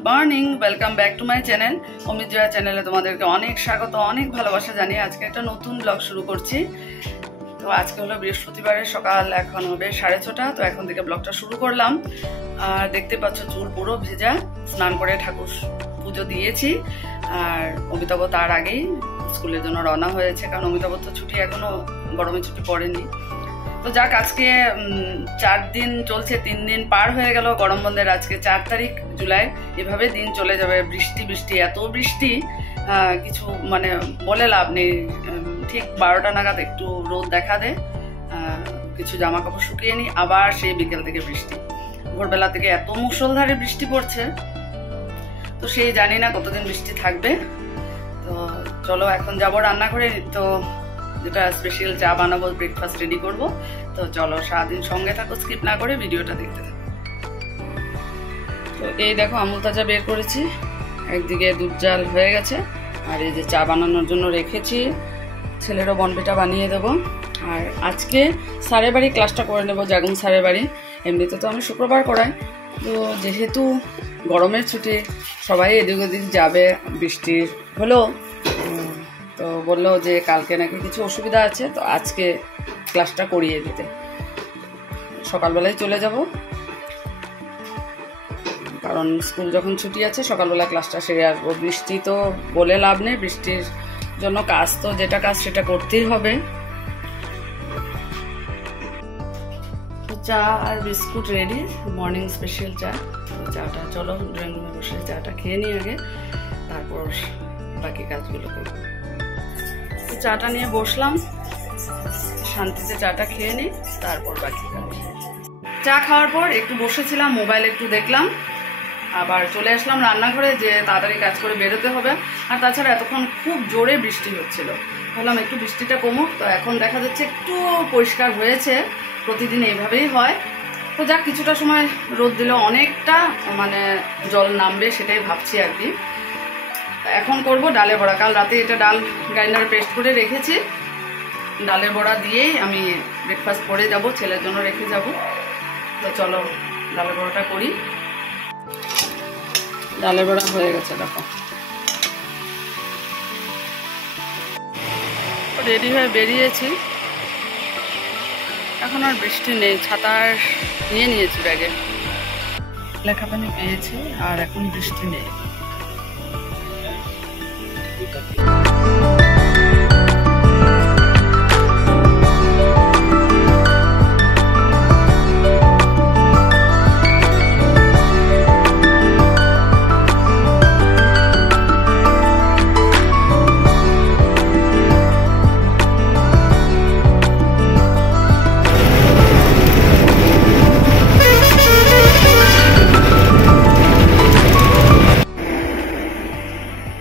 Good morning, welcome back to my channel. Amit Jaya চ্যানেলে তোমাদেরকে অনেক স্বাগত, অনেক ভালোবাসা জানিয়ে আজকে একটা নতুন ব্লগ শুরু করছি। তো আজকে হলো বৃহস্পতিবারের সকাল, এখন হবে 6:30। তো এখন থেকে ব্লগটা শুরু করলাম। আর দেখতে পাচ্ছ চুল পুরো ভেজা, স্নান করে ঠাকুর পুজো দিয়েছি। আর অমিতাভ তার আগেই স্কুলের জন্য রওনা হয়েছে, কারণ অমিতাভ তো ছুটি এখনো গরমের ছুটি পড়েনি। তো যাক, আজকে 4 দিন চলছে, 3 দিন পার হয়ে গেল গরম বন্ধের। আজকে 4 তারিখ জুলাই, এভাবে দিন চলে যাবে। বৃষ্টি বৃষ্টি, এত বৃষ্টি কিছু মানে বলে লাভ নেই। ঠিক 12টা নাগাদ একটু রোদ দেখা দেয়, কিছু জামা কাপড় শুকিয়ে নি, আবার সেই বিকেল থেকে বৃষ্টি। ভোরবেলা থেকে এত মুষলধারে বৃষ্টি পড়ছে, তো সেই জানি না কতদিন বৃষ্টি থাকবে। তো চলো এখন যাবো রান্না করে, তো যেটা স্পেশাল চা বানাবো, ব্রেকফাস্ট রেডি করব। তো চলো সারাদিন সঙ্গে থাকো, স্কিপ না করে ভিডিওটা দেখতে থাকো। তো এই দেখো আমুল তাজা বের করেছি, একদিকে দুধ জাল হয়ে গেছে, আর এই যে চা বানানোর জন্য রেখেছি। ছেলেরও বনবিটা বানিয়ে দেবো। আর আজকে স্যারের বাড়ি ক্লাসটা করে নেবো, জাগুন স্যারের বাড়ি। এমনিতে তো আমি শুক্রবার করাই, তো যেহেতু গরমের ছুটি সবাই এদিক ওদিক যাবে, বৃষ্টির হলো, তো বললো যে কালকে নাকি কিছু অসুবিধা আছে, তো আজকে ক্লাসটা করিয়ে দিতে। সকালবেলায় চলে যাব, কারণ স্কুল যখন ছুটি আছে সকালবেলা ক্লাসটা সেরে আসবো। বৃষ্টি তো বলে লাভ নেই, বৃষ্টির জন্য কাজ তো যেটা কাজ সেটা করতেই হবে। চা আর বিস্কুট রেডি, মর্নিং স্পেশাল চা। চাটা চলো ড্রয়িং রুমে বসে চাটা খেয়ে নিই আগে, তারপর বাকি কাজগুলো করবো। চাটা নিয়ে বসলাম, শান্তিতে চাটা খেয়ে নিই, তারপর বাকি কাজ। চা খাওয়ার পর একটু বসেছিলাম, মোবাইল একটু দেখলাম, আবার চলে আসলাম রান্নাঘরে, যে তাড়াতাড়ি কাজ করে বেরোতে হবে। আর তাছাড়া এতক্ষণ খুব জোরে বৃষ্টি হচ্ছিল, ভাবলাম একটু বৃষ্টিটা কমুক। তো এখন দেখা যাচ্ছে একটু পরিষ্কার হয়েছে, প্রতিদিন এইভাবেই হয়। তো যাক, কিছুটা সময় রোদ দিল, অনেকটা মানে জল নামবে সেটাই ভাবছি আর কি। এখন করব ডালের বড়া। কাল রাতে এটা ডাল গ্রাইন্ডারে পেস্ট করে রেখেছি, ডালের বড়া দিয়েই আমি ব্রেকফাস্ট করে যাব, ছেলের জন্য রেখে যাব। তো চলো ডালের বড়াটা করি। ডালের বড়া হয়ে গেছে, দেখো রেডি হয়ে বেরিয়েছি। এখন আর বৃষ্টি নেই, ছাতার নিয়ে নিয়েছি ব্যাগে, লেখাপানি পেয়েছি, আর এখন বৃষ্টি নেই।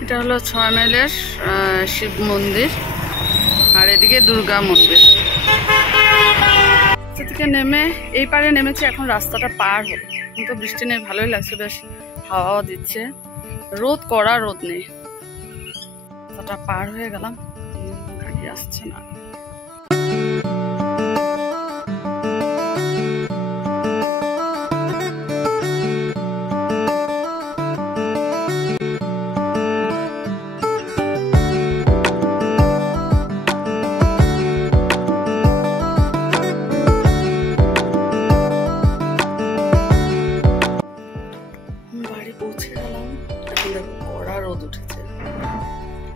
এটা হলো 6 মাইলের শিব মন্দির, আর এদিকে দুর্গা মন্দির। থেকে নেমে এই পারে নেমেছি, এখন রাস্তাটা পার হলো, কিন্তু বৃষ্টি নেই, ভালোই লাগছে, বেশ হাওয়াও দিচ্ছে, রোদ কড়া রোদ নেই। রাস্তাটা পার হয়ে গেলাম, গাড়ি আসছে না।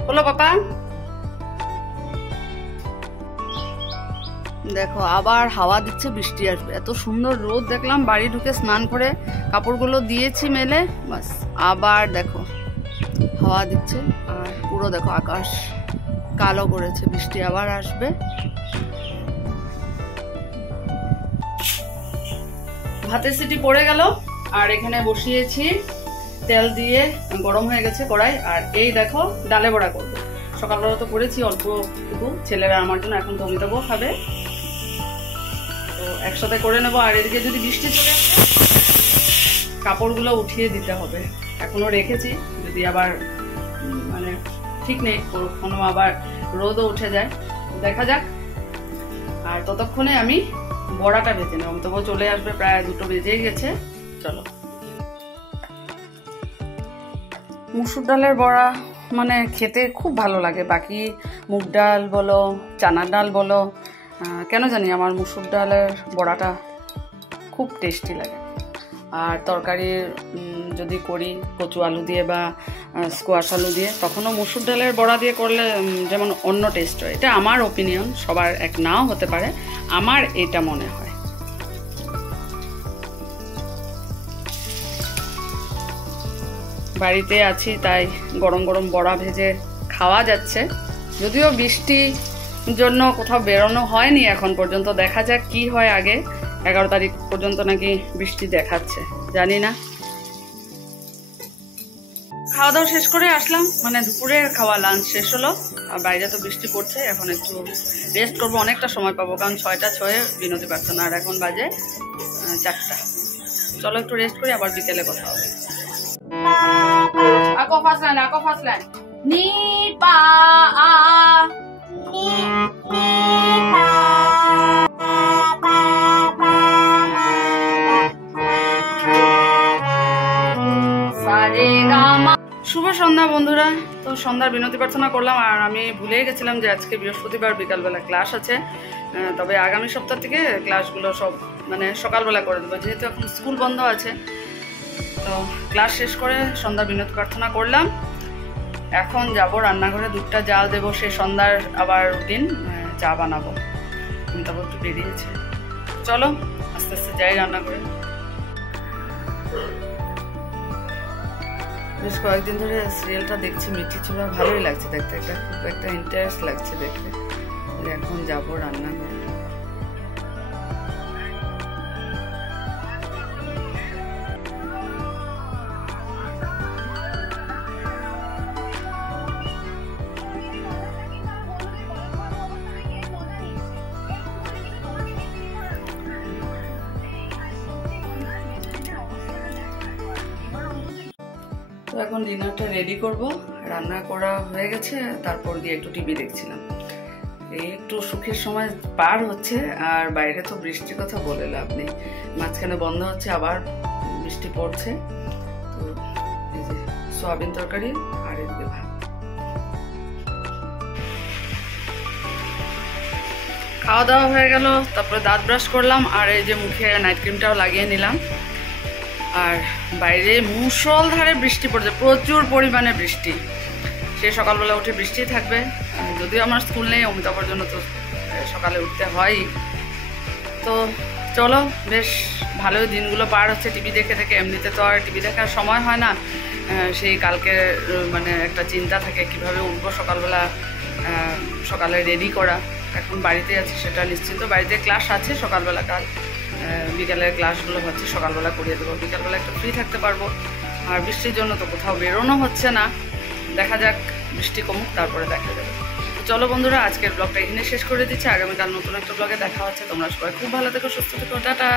বলো পাপা, দেখো আবার হাওয়া দিচ্ছে, বৃষ্টি আসবে। এত সুন্দর রোদ দেখলাম, বাড়ি ঢুকে স্নান করে কাপড়গুলো দিয়েছি মেলে, বাস আবার দেখো হাওয়া দিচ্ছে। আর পুরো দেখো আকাশ কালো করেছে, বৃষ্টি আবার আসবে। ভাতের সিটি পড়ে গেল, আর এখানে বসিয়েছি, তেল দিয়ে গরম হয়ে গেছে কড়াই। আর এই দেখো ডালে বড়া করবো, সকালবেলা তো করেছি অল্পটুকু, ছেলেরা আমার জন্য, এখন তো অমিতাভ খাবে, তো একসাথে করে নেবো। আর এদিকে যদি বৃষ্টি চলে আসে, কাপড়গুলো উঠিয়ে দিতে হবে, এখনো রেখেছি, যদি আবার মানে ঠিক নেই, কখনো আবার রোদও উঠে যায়, দেখা যাক। আর ততক্ষণে আমি বড়াটা ভেজে নেব, অমিতাভ চলে আসবে, প্রায় 2টো বেজেই গেছে। চলো মুসুর ডালের বড়া মানে খেতে খুব ভালো লাগে। বাকি মুগ ডাল বলো, চানার ডাল বলো, কেন জানি আমার মুসুর ডালের বড়াটা খুব টেস্টি লাগে। আর তরকারি যদি করি কচু আলু দিয়ে বা স্কোয়াশ আলু দিয়ে, তখনও মুসুর ডালের বড়া দিয়ে করলে যেমন অন্য টেস্ট হয়। এটা আমার ওপিনিয়ন, সবার এক নাও হতে পারে, আমার এটা মনে হয়। বাড়িতে আছি তাই গরম গরম বড়া ভেজে খাওয়া যাচ্ছে। যদিও বৃষ্টির জন্য কোথাও বেরোনো হয়নি এখন পর্যন্ত, দেখা যাক কি হয়। আগে 11 তারিখ পর্যন্ত নাকি বৃষ্টি দেখাচ্ছে, জানি না। খাওয়া দাওয়া শেষ করে আসলাম, মানে দুপুরের খাওয়া লাঞ্চ শেষ হলো। আর বাইরে তো বৃষ্টি পড়ছে, এখন একটু রেস্ট করবো, অনেকটা সময় পাবো, কারণ 6টা 6 বিনতি প্রার্থনা, আর এখন বাজে 4টা। চলো একটু রেস্ট করি, আবার বিকেলে কথা হবে। Ako first line. Ni pa a ni pa pa pa sare ga ma। শুভ সন্ধ্যা বন্ধুরা। তো সন্ধ্যার বিনতি প্রার্থনা করলাম, আর আমি ভুলেই গেছিলাম যে আজকে বৃহস্পতিবার বিকালবেলা ক্লাস আছে। তবে আগামী সপ্তাহ থেকে ক্লাসগুলো সব মানে সকালবেলা করে দেবো, যেহেতু এখন স্কুল বন্ধ আছে। তো ক্লাস শেষ করে সন্ধ্যা বিনতি প্রার্থনা করলাম। এখন যাব রান্নাঘরে, দুধটা জাল দেবো, সে সন্ধ্যার আবার রুটিন চা বানাবো। তারপর একটু বেরিয়েছে, চলো আস্তে আস্তে যাই রান্নাঘরে। বেশ কয়েকদিন ধরে সিরিয়ালটা দেখছি, মিঠি ছোড়া, ভালোই লাগছে দেখতে, খুব একটা ইন্টারেস্ট লাগছে দেখতে। এখন যাব রান্নাঘরে। তো এখন ডিনারটা রেডি করব, রান্না করা হয়ে গেছে, তারপর দিয়ে একটু টিভি দেখছিলাম। এই একটু সুখের সময় পার হচ্ছে, আর বাইরে তো বৃষ্টির কথা বলে লাভ নেই, মাঝখানে বন্ধ হচ্ছে, আবার বৃষ্টি পড়ছে। তো এই যে সোয়াবিন তরকারি আর এদিকে ভাত। খাওয়া দাওয়া হয়ে গেল, তারপরে দাঁত ব্রাশ করলাম, আর এই যে মুখে নাইট ক্রিমটাও লাগিয়ে নিলাম। আর বাইরে মুষলধারে বৃষ্টি পড়ছে, প্রচুর পরিমাণে বৃষ্টি। সে সকালবেলা উঠে বৃষ্টি থাকবে, যদিও আমার স্কুল নেই, অমিতাভর জন্য তো সকালে উঠতে হয়ই। তো চলো, বেশ ভালোই দিনগুলো পার হচ্ছে টিভি দেখে দেখে। এমনিতে তো আর টিভি দেখার সময় হয় না, সেই কালকে মানে একটা চিন্তা থাকে কিভাবে উঠবো সকালবেলা, সকালে রেডি করা। এখন বাড়িতে আছি, সেটা নিশ্চিন্ত। বাড়িতে ক্লাস আছে সকালবেলা, কাল বিকালের ক্লাসগুলো হচ্ছে, সকালবেলা করিয়ে দেবো, বিকালবেলা একটু ফ্রি থাকতে পারবো। আর বৃষ্টির জন্য তো কোথাও বেরোনো হচ্ছে না, দেখা যাক বৃষ্টি কমুক, তারপরে দেখা যাবে। চলো বন্ধুরা, আজকের ব্লগটা এখানে শেষ করে দিচ্ছি। আগামীকাল নতুন একটা ব্লগে দেখা হচ্ছে। তোমরা সবাই খুব ভালো থেকো, সুস্থ থেকো, টাটা।